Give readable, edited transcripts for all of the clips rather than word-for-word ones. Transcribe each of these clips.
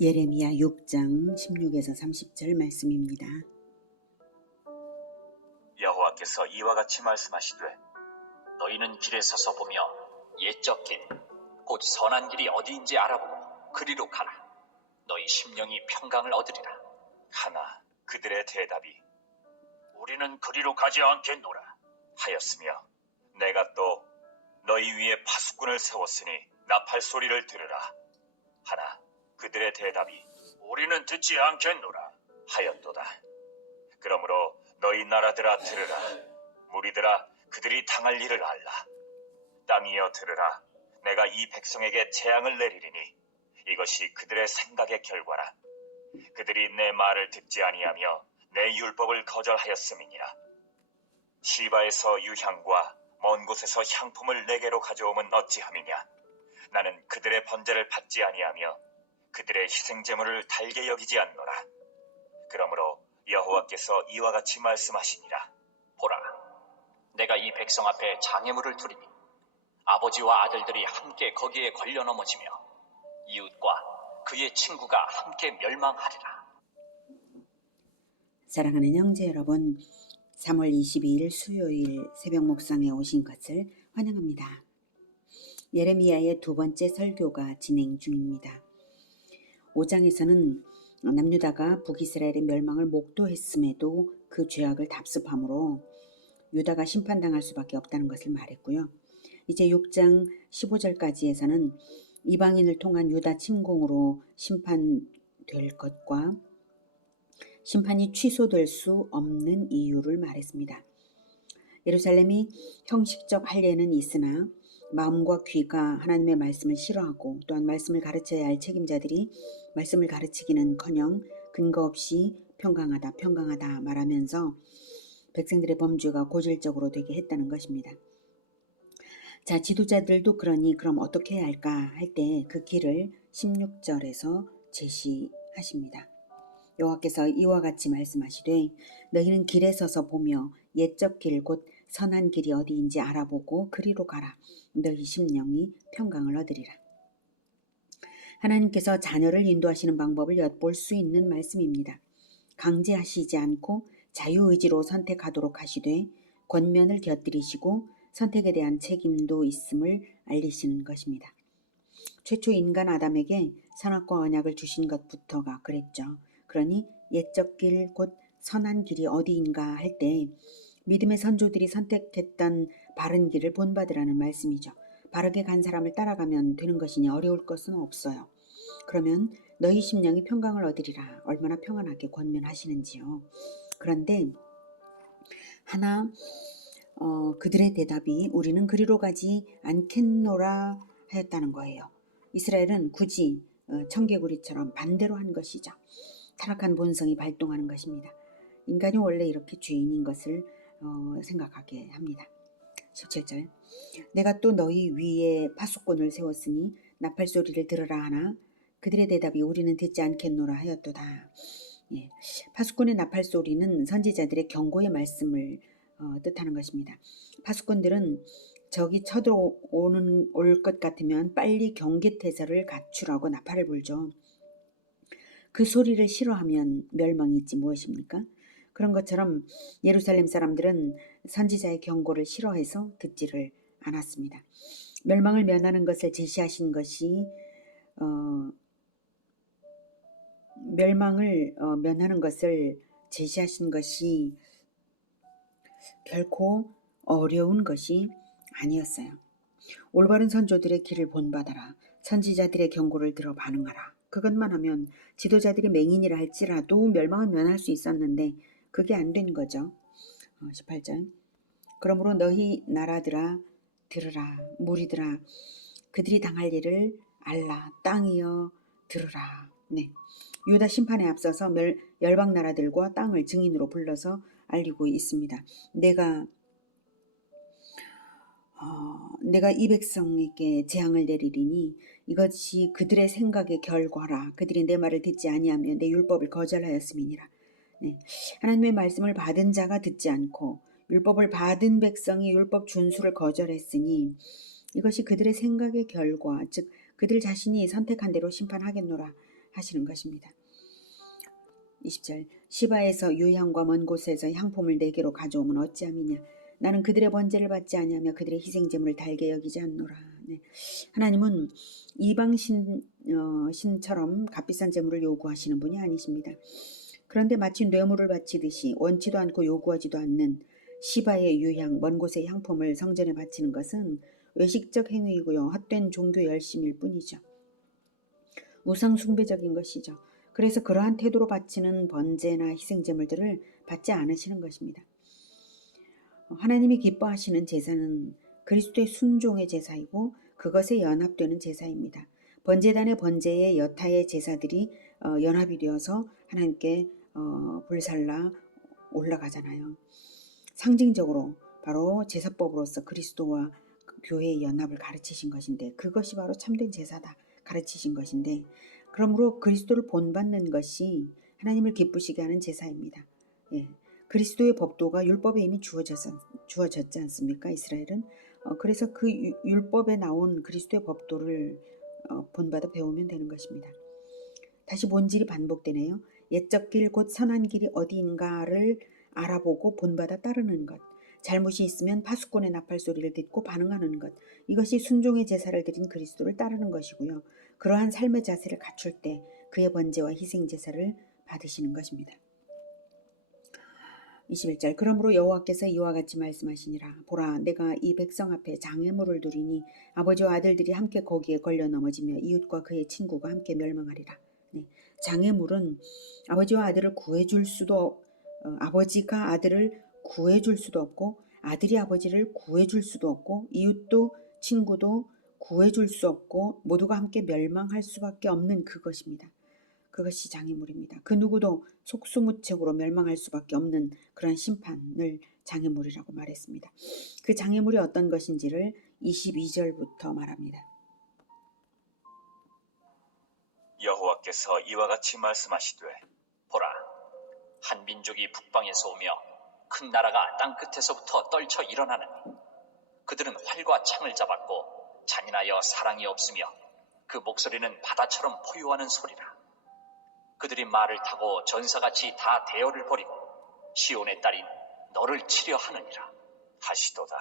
예레미야 6장 16에서 30절 말씀입니다. 여호와께서 이와 같이 말씀하시되 너희는 길에 서서 보며 옛적 길, 곧 선한 길이 어디인지 알아보고 그리로 가라. 너희 심령이 평강을 얻으리라. 하나 그들의 대답이 우리는 그리로 가지 않겠노라 하였으며 내가 또 너희 위에 파수꾼을 세웠으니 나팔 소리를 들으라. 하나 그들의 대답이 우리는 듣지 않겠노라 하였도다. 그러므로 너희 나라들아 들으라. 무리들아 그들이 당할 일을 알라. 땅이여 들으라. 내가 이 백성에게 재앙을 내리리니 이것이 그들의 생각의 결과라. 그들이 내 말을 듣지 아니하며 내 율법을 거절하였음이니라. 시바에서 유향과 먼 곳에서 향품을 내게로 가져오면 어찌함이냐. 나는 그들의 번제를 받지 아니하며 그들의 희생제물을 달게 여기지 않노라. 그러므로 여호와께서 이와 같이 말씀하시니라. 보라, 내가 이 백성 앞에 장애물을 두리니 아버지와 아들들이 함께 거기에 걸려 넘어지며 이웃과 그의 친구가 함께 멸망하리라. 사랑하는 형제 여러분, 3월 22일 수요일 새벽 목상에 오신 것을 환영합니다. 예레미야의 두 번째 설교가 진행 중입니다. 5장에서는 남유다가 북이스라엘의 멸망을 목도했음에도 그 죄악을 답습함으로 유다가 심판당할 수밖에 없다는 것을 말했고요. 이제 6장 15절까지에서는 이방인을 통한 유다 침공으로 심판될 것과 심판이 취소될 수 없는 이유를 말했습니다. 예루살렘이 형식적 할례는 있으나 마음과 귀가 하나님의 말씀을 싫어하고 또한 말씀을 가르쳐야 할 책임자들이 말씀을 가르치기는커녕 근거 없이 평강하다 말하면서 백성들의 범죄가 고질적으로 되게 했다는 것입니다. 자, 지도자들도 그럼 어떻게 해야 할까 할 때 그 길을 16절에서 제시하십니다. 여호와께서 이와 같이 말씀하시되 너희는 길에 서서 보며 옛적 길 곧 선한 길이 어디인지 알아보고 그리로 가라. 너희 심령이 평강을 얻으리라. 하나님께서 자녀를 인도하시는 방법을 엿볼 수 있는 말씀입니다. 강제하시지 않고 자유의지로 선택하도록 하시되 권면을 곁들이시고 선택에 대한 책임도 있음을 알리시는 것입니다. 최초 인간 아담에게 선악과 언약을 주신 것부터가 그랬죠. 그러니 옛적 길 곧 선한 길이 어디인가 할 때 믿음의 선조들이 선택했던 바른 길을 본받으라는 말씀이죠. 바르게 간 사람을 따라가면 되는 것이니 어려울 것은 없어요. 그러면 너희 심령이 평강을 얻으리라. 얼마나 평안하게 권면하시는지요. 그런데 하나 그들의 대답이 우리는 그리로 가지 않겠노라 하였다는 거예요. 이스라엘은 굳이 청개구리처럼 반대로 한 것이죠. 타락한 본성이 발동하는 것입니다. 인간이 원래 이렇게 죄인인 것을 생각하게 합니다. 17절 내가 또 너희 위에 파수꾼을 세웠으니 나팔 소리를 들으라 하나 그들의 대답이 우리는 듣지 않겠노라 하였도다. 예, 파수꾼의 나팔 소리는 선지자들의 경고의 말씀을 뜻하는 것입니다. 파수꾼들은 적이 올 것 같으면 빨리 경계태세를 갖추라고 나팔을 불죠. 그 소리를 싫어하면 멸망이 있지 무엇입니까? 그런 것처럼 예루살렘 사람들은 선지자의 경고를 싫어해서 듣지를 않았습니다. 멸망을 면하는 것을 제시하신 것이 면하는 것을 제시하신 것이 결코 어려운 것이 아니었어요. 올바른 선조들의 길을 본받아라. 선지자들의 경고를 들어 반응하라. 그것만 하면 지도자들이 맹인이라 할지라도 멸망을 면할 수 있었는데 그게 안 된 거죠. 18절 그러므로 너희 나라들아 들으라. 무리들아 그들이 당할 일을 알라. 땅이여 들으라. 네, 유다 심판에 앞서서 열방 나라들과 땅을 증인으로 불러서 알리고 있습니다. 내가 이 백성에게 재앙을 내리리니 이것이 그들의 생각의 결과라. 그들이 내 말을 듣지 아니하며 내 율법을 거절하였음이니라. 네, 하나님의 말씀을 받은 자가 듣지 않고 율법을 받은 백성이 율법 준수를 거절했으니 이것이 그들의 생각의 결과, 즉 그들 자신이 선택한 대로 심판하겠노라 하시는 것입니다. 20절 시바에서 유향과 먼 곳에서 향품을 내게로 가져오면 어찌함이냐. 나는 그들의 번제를 받지 아니하며 그들의 희생제물을 달게 여기지 않노라. 네. 하나님은 이방 신처럼 값비싼 제물을 요구하시는 분이 아니십니다. 그런데 마치 뇌물을 바치듯이 원치도 않고 요구하지도 않는 시바의 유향, 먼 곳의 향품을 성전에 바치는 것은 외식적 행위이고요. 헛된 종교 열심일 뿐이죠. 우상 숭배적인 것이죠. 그래서 그러한 태도로 바치는 번제나 희생제물들을 받지 않으시는 것입니다. 하나님이 기뻐하시는 제사는 그리스도의 순종의 제사이고 그것에 연합되는 제사입니다. 번제단의 번제에 여타의 제사들이 연합이 되어서 하나님께 불살라 올라가잖아요. 상징적으로 바로 제사법으로서 그리스도와 교회의 연합을 가르치신 것인데 그것이 바로 참된 제사다 가르치신 것인데 그러므로 그리스도를 본받는 것이 하나님을 기쁘시게 하는 제사입니다. 예. 그리스도의 법도가 율법에 이미 주어졌지 않습니까? 이스라엘은. 그래서 그 율법에 나온 그리스도의 법도를 본받아 배우면 되는 것입니다. 다시 본질이 반복되네요. 옛적 길 곧 선한 길이 어디인가를 알아보고 본받아 따르는 것. 잘못이 있으면 파수꾼의 나팔 소리를 듣고 반응하는 것. 이것이 순종의 제사를 드린 그리스도를 따르는 것이고요. 그러한 삶의 자세를 갖출 때 그의 번제와 희생 제사를 받으시는 것입니다. 21절 그러므로 여호와께서 이와 같이 말씀하시니라. 보라 내가 이 백성 앞에 장애물을 두리니 아버지와 아들들이 함께 거기에 걸려 넘어지며 이웃과 그의 친구가 함께 멸망하리라. 네. 장애물은 아버지와 아들을 구해줄 수도 아버지가 아들을 구해줄 수도 없고 아들이 아버지를 구해줄 수도 없고 이웃도 친구도 구해줄 수 없고 모두가 함께 멸망할 수밖에 없는 그것입니다. 그것이 장애물입니다. 그 누구도 속수무책으로 멸망할 수밖에 없는 그런 심판을 장애물이라고 말했습니다. 그 장애물이 어떤 것인지를 22절부터 말합니다. 여호와께서 이와 같이 말씀하시되 보라 한 민족이 북방에서 오며 큰 나라가 땅끝에서부터 떨쳐 일어나느니 그들은 활과 창을 잡았고 잔인하여 사랑이 없으며 그 목소리는 바다처럼 포효하는 소리라. 그들이 말을 타고 전사같이 다 대열을 벌이고 시온의 딸인 너를 치려 하느니라 하시도다.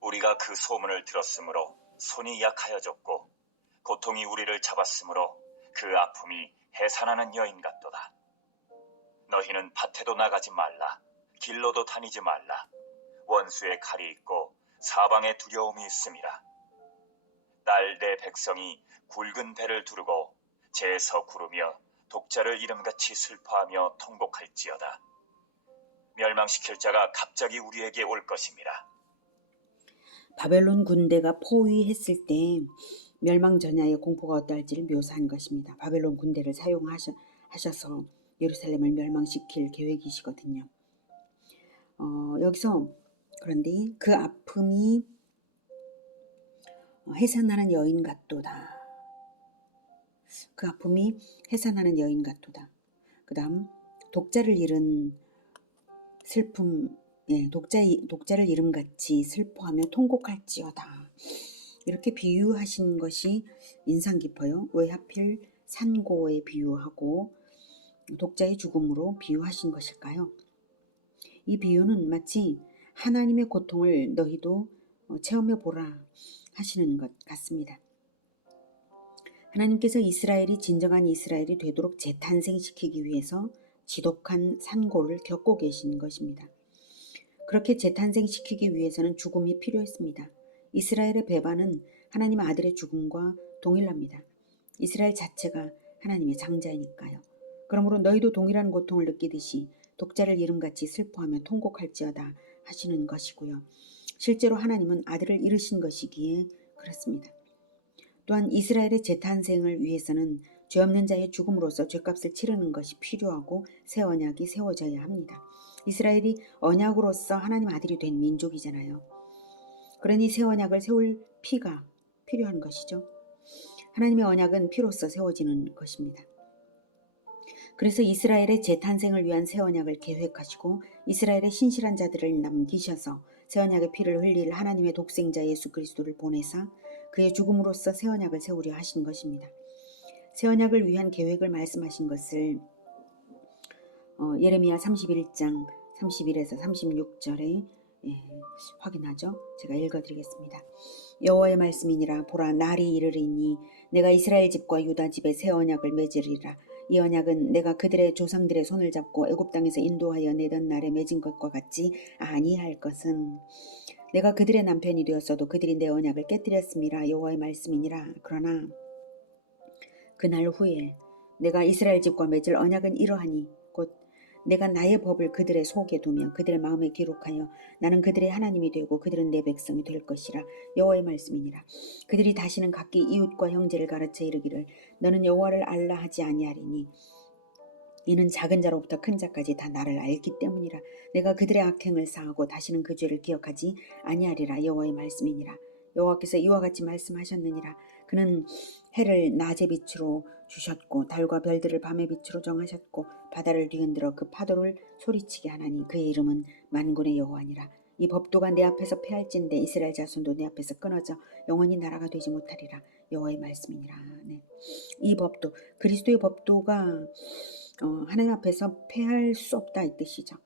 우리가 그 소문을 들었으므로 손이 약하여졌고 고통이 우리를 잡았으므로 그 아픔이 해산하는 여인 같도다. 너희는 밭에도 나가지 말라. 길로도 다니지 말라. 원수의 칼이 있고 사방에 두려움이 있음이라. 딸 내 백성이 굵은 배를 두르고 재에서 구르며 독자를 이름같이 슬퍼하며 통곡할지어다. 멸망시킬 자가 갑자기 우리에게 올 것임이라. 바벨론 군대가 포위했을 때 멸망 전야의 공포가 어떠할지를 묘사한 것입니다. 바벨론 군대를 사용하셔서 예루살렘을 멸망시킬 계획이시거든요. 여기서 그런데 그 아픔이 해산하는 여인 같도다. 그 아픔이 해산하는 여인 같도다. 그 다음 독자를 잃은 슬픔, 독자를 잃음같이 슬퍼하며 통곡할지어다. 이렇게 비유하신 것이 인상 깊어요. 왜 하필 산고에 비유하고 독자의 죽음으로 비유하신 것일까요? 이 비유는 마치 하나님의 고통을 너희도 체험해 보라 하시는 것 같습니다. 하나님께서 이스라엘이 진정한 이스라엘이 되도록 재탄생시키기 위해서 지독한 산고를 겪고 계신 것입니다. 그렇게 재탄생시키기 위해서는 죽음이 필요했습니다. 이스라엘의 배반은 하나님 아들의 죽음과 동일합니다. 이스라엘 자체가 하나님의 장자이니까요. 그러므로 너희도 동일한 고통을 느끼듯이 독자를 이름같이 슬퍼하며 통곡할지어다 하시는 것이고요. 실제로 하나님은 아들을 잃으신 것이기에 그렇습니다. 또한 이스라엘의 재탄생을 위해서는 죄 없는 자의 죽음으로써 죄값을 치르는 것이 필요하고 새 언약이 세워져야 합니다. 이스라엘이 언약으로서 하나님 아들이 된 민족이잖아요. 그러니 새 언약을 세울 피가 필요한 것이죠. 하나님의 언약은 피로써 세워지는 것입니다. 그래서 이스라엘의 재탄생을 위한 새 언약을 계획하시고 이스라엘의 신실한 자들을 남기셔서 새 언약의 피를 흘릴 하나님의 독생자 예수 그리스도를 보내사 그의 죽음으로써 새 언약을 세우려 하신 것입니다. 새 언약을 위한 계획을 말씀하신 것을 예레미야 31장 31에서 36절에 확인하죠. 제가 읽어드리겠습니다. 여호와의 말씀이니라. 보라, 날이 이르리니 내가 이스라엘 집과 유다 집에 새 언약을 맺으리라. 이 언약은 내가 그들의 조상들의 손을 잡고 애굽 땅에서 인도하여 내던 날에 맺은 것과 같지 아니할 것은 내가 그들의 남편이 되었어도 그들이 내 언약을 깨뜨렸음이라. 여호와의 말씀이니라. 그러나 그날 후에 내가 이스라엘 집과 맺을 언약은 이러하니 곧 내가 나의 법을 그들의 속에 두며 그들의 마음에 기록하여 나는 그들의 하나님이 되고 그들은 내 백성이 될 것이라. 여호와의 말씀이니라. 그들이 다시는 각기 이웃과 형제를 가르쳐 이르기를 너는 여호와를 알라 하지 아니하리니 이는 작은 자로부터 큰 자까지 다 나를 알기 때문이라. 내가 그들의 악행을 사하고 다시는 그 죄를 기억하지 아니하리라. 여호와의 말씀이니라. 여호와께서 이와 같이 말씀하셨느니라. 그는 해를 낮의 빛으로 주셨고 달과 별들을 밤의 빛으로 정하셨고 바다를 뒤흔들어 그 파도를 소리치게 하나니 그의 이름은 만군의 여호와니라. 이 법도가 내 앞에서 패할진대 이스라엘 자손도 내 앞에서 끊어져 영원히 나라가 되지 못하리라. 여호와의 말씀이니라. 네. 이 법도, 그리스도의 법도가 하나님 앞에서 패할 수 없다 이 뜻이죠.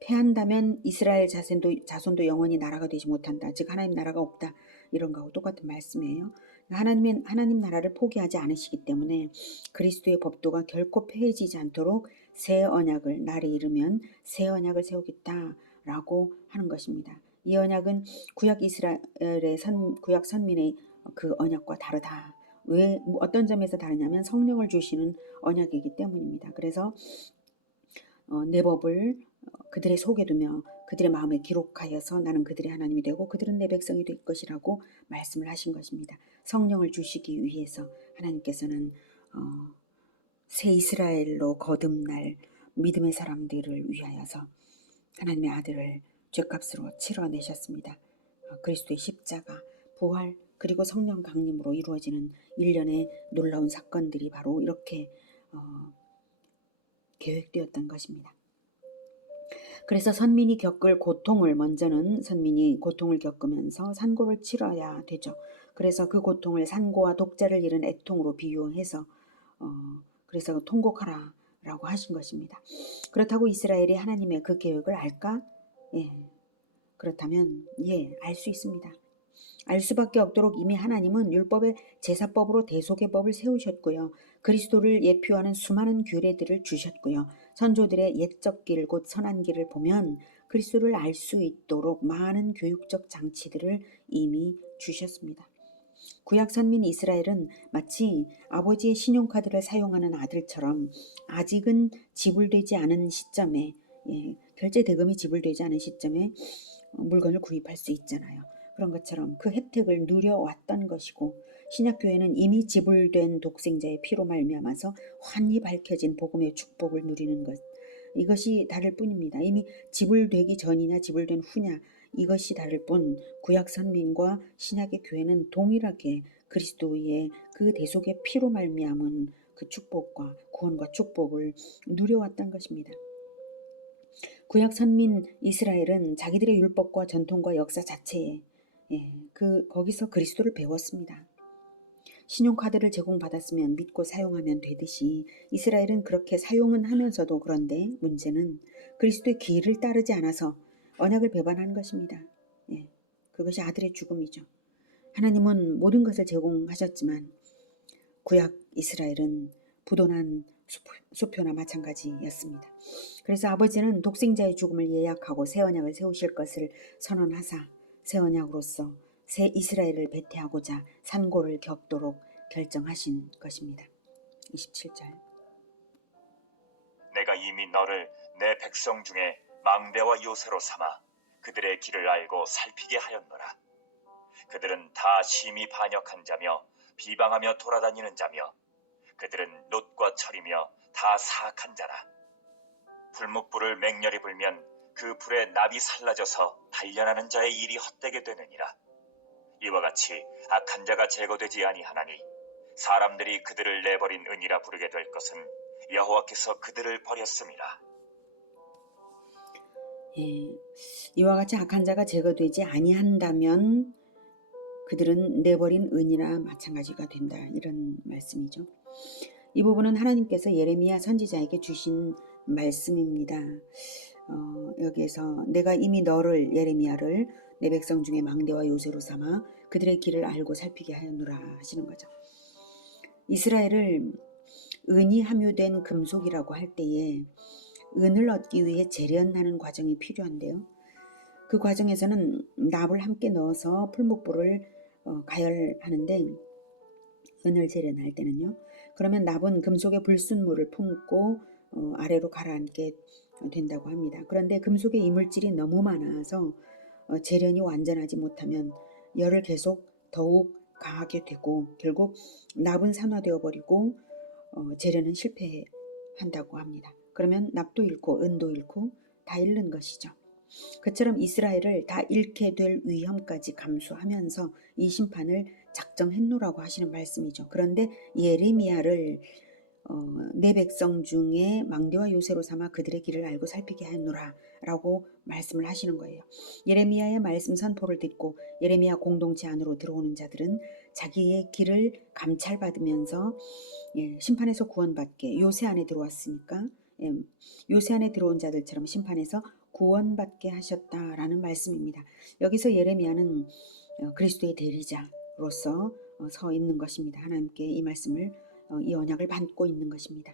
패한다면 이스라엘 자손도 영원히 나라가 되지 못한다. 즉 하나님 나라가 없다. 이런 거하고 똑같은 말씀이에요. 하나님 나라를 포기하지 않으시기 때문에 그리스도의 법도가 결코 패해지지 않도록 새 언약을 날이 이르면 새 언약을 세우겠다라고 하는 것입니다. 이 언약은 구약 이스라엘의 구약 선민의 그 언약과 다르다. 왜 어떤 점에서 다르냐면 성령을 주시는 언약이기 때문입니다. 그래서 내 법을 그들의 속에 두며 그들의 마음에 기록하여서 나는 그들의 하나님이 되고 그들은 내 백성이 될 것이라고 말씀을 하신 것입니다. 성령을 주시기 위해서 하나님께서는 새 이스라엘로 거듭날 믿음의 사람들을 위하여서 하나님의 아들을 죄값으로 치러내셨습니다. 그리스도의 십자가, 부활, 그리고 성령 강림으로 이루어지는 일련의 놀라운 사건들이 바로 이렇게 계획되었던 것입니다. 그래서 선민이 겪을 고통을 먼저는 선민이 고통을 겪으면서 산고를 치러야 되죠. 그래서 그 고통을 산고와 독자를 잃은 애통으로 비유해서 그래서 통곡하라 라고 하신 것입니다. 그렇다고 이스라엘이 하나님의 그 계획을 알까? 예. 그렇다면 알 수 있습니다. 알 수밖에 없도록 이미 하나님은 율법의 제사법으로 대속의 법을 세우셨고요. 그리스도를 예표하는 수많은 규례들을 주셨고요. 선조들의 옛적 길 곧 선한 길을 보면 그리스도를 알 수 있도록 많은 교육적 장치들을 이미 주셨습니다. 구약 선민 이스라엘은 마치 아버지의 신용카드를 사용하는 아들처럼 아직은 지불되지 않은 시점에 결제 대금이 지불되지 않은 시점에 물건을 구입할 수 있잖아요. 그런 것처럼 그 혜택을 누려왔던 것이고 신약교회는 이미 지불된 독생자의 피로 말미암아서 환히 밝혀진 복음의 축복을 누리는 것, 이것이 다를 뿐입니다. 이미 지불되기 전이냐 지불된 후냐 이것이 다를 뿐 구약 선민과 신약의 교회는 동일하게 그리스도의 그 대속의 피로 말미암은 그 축복과 구원과 축복을 누려왔던 것입니다. 구약 선민 이스라엘은 자기들의 율법과 전통과 역사 자체에 거기서 그리스도를 배웠습니다. 신용카드를 제공받았으면 믿고 사용하면 되듯이 이스라엘은 그렇게 사용은 하면서도 그런데 문제는 그리스도의 길을 따르지 않아서 언약을 배반한 것입니다. 그것이 아들의 죽음이죠. 하나님은 모든 것을 제공하셨지만 구약 이스라엘은 부도난 수표나 마찬가지였습니다. 그래서 아버지는 독생자의 죽음을 예약하고 새 언약을 세우실 것을 선언하사 새 언약으로서 새 이스라엘을 배태하고자 산고를 겪도록 결정하신 것입니다. 27절. 내가 이미 너를 내 백성 중에 망대와 요새로 삼아 그들의 길을 알고 살피게 하였노라. 그들은 다 심히 반역한 자며 비방하며 돌아다니는 자며 그들은 놋과 철이며 다 사악한 자라. 불묵불을 맹렬히 불면 그 불에 납이 살라져서 단련하는 자의 일이 헛되게 되느니라. 이와 같이 악한 자가 제거되지 아니하나니 사람들이 그들을 내버린 은이라 부르게 될 것은 여호와께서 그들을 버렸음이라. 이와 같이 악한 자가 제거되지 아니한다면 그들은 내버린 은이나 마찬가지가 된다. 이런 말씀이죠. 이 부분은 하나님께서 예레미야 선지자에게 주신 말씀입니다. 여기에서 내가 이미 너를 예레미야를 내 백성 중에 망대와 요새로 삼아 그들의 길을 알고 살피게 하였노라 하시는 거죠. 이스라엘을 은이 함유된 금속이라고 할 때에 은을 얻기 위해 재련하는 과정이 필요한데요. 그 과정에서는 납을 함께 넣어서 풀목불을 가열하는데 은을 재련할 때는요. 그러면 납은 금속의 불순물을 품고 아래로 가라앉게 된다고 합니다. 그런데 금속의 이물질이 너무 많아서 재련이 완전하지 못하면 열을 계속 더욱 가하게 되고 결국 납은 산화되어 버리고 재련은 실패한다고 합니다. 그러면 납도 잃고 은도 잃고 다 잃는 것이죠. 그처럼 이스라엘을 다 잃게 될 위험까지 감수하면서 이 심판을 작정했노라고 하시는 말씀이죠. 그런데 예레미야를 내 백성 중에 망대와 요새로 삼아 그들의 길을 알고 살피게 하였노라 라고 말씀을 하시는 거예요. 예레미야의 말씀 선포를 듣고 예레미야 공동체 안으로 들어오는 자들은 자기의 길을 감찰받으면서 심판에서 구원받게 요새 안에 들어왔으니까 요새 안에 들어온 자들처럼 심판에서 구원받게 하셨다라는 말씀입니다. 여기서 예레미야는 그리스도의 대리자로서 서 있는 것입니다. 하나님께 이 말씀을 이 언약을 받고 있는 것입니다.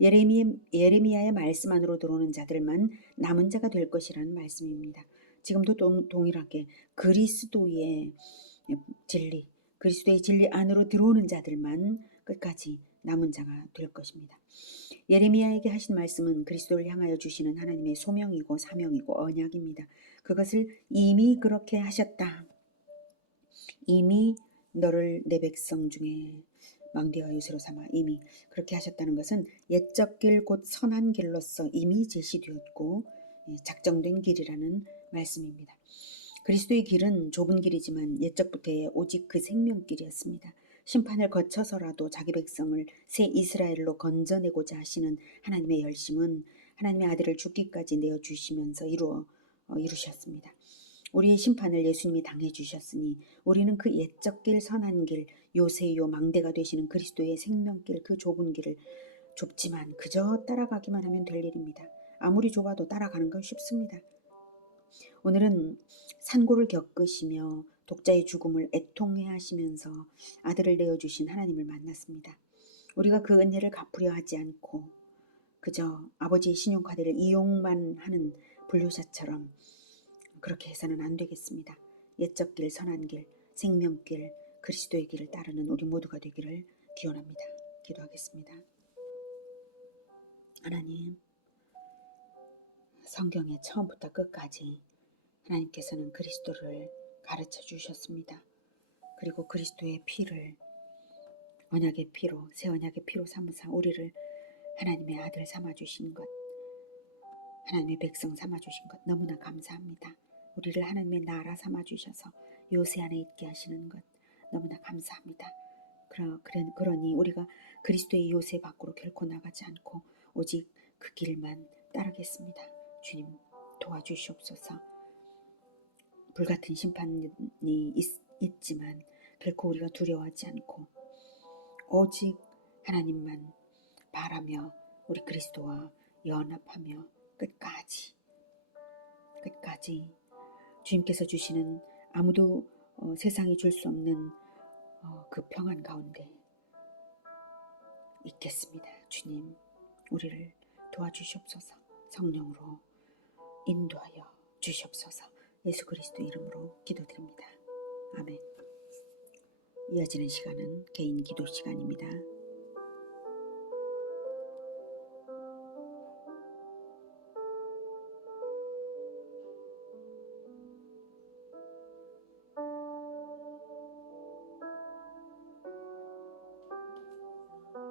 예레미야의 말씀 안으로 들어오는 자들만 남은 자가 될 것이라는 말씀입니다. 지금도 동일하게 그리스도의 진리 안으로 들어오는 자들만 끝까지 남은 자가 될 것입니다. 예레미야에게 하신 말씀은 그리스도를 향하여 주시는 하나님의 소명이고 사명이고 언약입니다. 그것을 이미 그렇게 하셨다. 이미 너를 내 백성 중에 망대와 요새로 삼아 이미 그렇게 하셨다는 것은 옛적 길 곧 선한 길로서 이미 제시되었고 작정된 길이라는 말씀입니다. 그리스도의 길은 좁은 길이지만 옛적부터의 오직 그 생명길이었습니다. 심판을 거쳐서라도 자기 백성을 새 이스라엘로 건져내고자 하시는 하나님의 열심은 하나님의 아들을 죽기까지 내어주시면서 이루셨습니다. 우리의 심판을 예수님이 당해주셨으니 우리는 그 옛적 길 선한 길 요새요 망대가 되시는 그리스도의 생명길 그 좁은 길을 좁지만 그저 따라가기만 하면 될 일입니다. 아무리 좁아도 따라가는 건 쉽습니다. 오늘은 산고를 겪으시며 독자의 죽음을 애통해 하시면서 아들을 내어주신 하나님을 만났습니다. 우리가 그 은혜를 갚으려 하지 않고 그저 아버지의 신용카드를 이용만 하는 불효자처럼 그렇게 해서는 안 되겠습니다. 옛적 길, 선한 길, 생명길, 그리스도의 길을 따르는 우리 모두가 되기를 기원합니다. 기도하겠습니다. 하나님, 성경의 처음부터 끝까지 하나님께서는 그리스도를 가르쳐 주셨습니다. 그리고 그리스도의 피를 언약의 피로, 새 언약의 피로 삼으사 우리를 하나님의 아들 삼아주신 것, 하나님의 백성 삼아주신 것 너무나 감사합니다. 우리를 하나님의 나라 삼아주셔서 요새 안에 있게 하시는 것 너무나 감사합니다. 그러니 우리가 그리스도의 요새 밖으로 결코 나가지 않고 오직 그 길만 따르겠습니다. 주님 도와주시옵소서. 불같은 심판이 있지만 결코 우리가 두려워하지 않고 오직 하나님만 바라며 우리 그리스도와 연합하며 끝까지 주님께서 주시는 아무도 세상이 줄 수 없는 그 평안 가운데 있겠습니다. 주님 우리를 도와주시옵소서. 성령으로 인도하여 주시옵소서. 예수 그리스도 이름으로 기도드립니다. 아멘. 이어지는 시간은 개인 기도 시간입니다.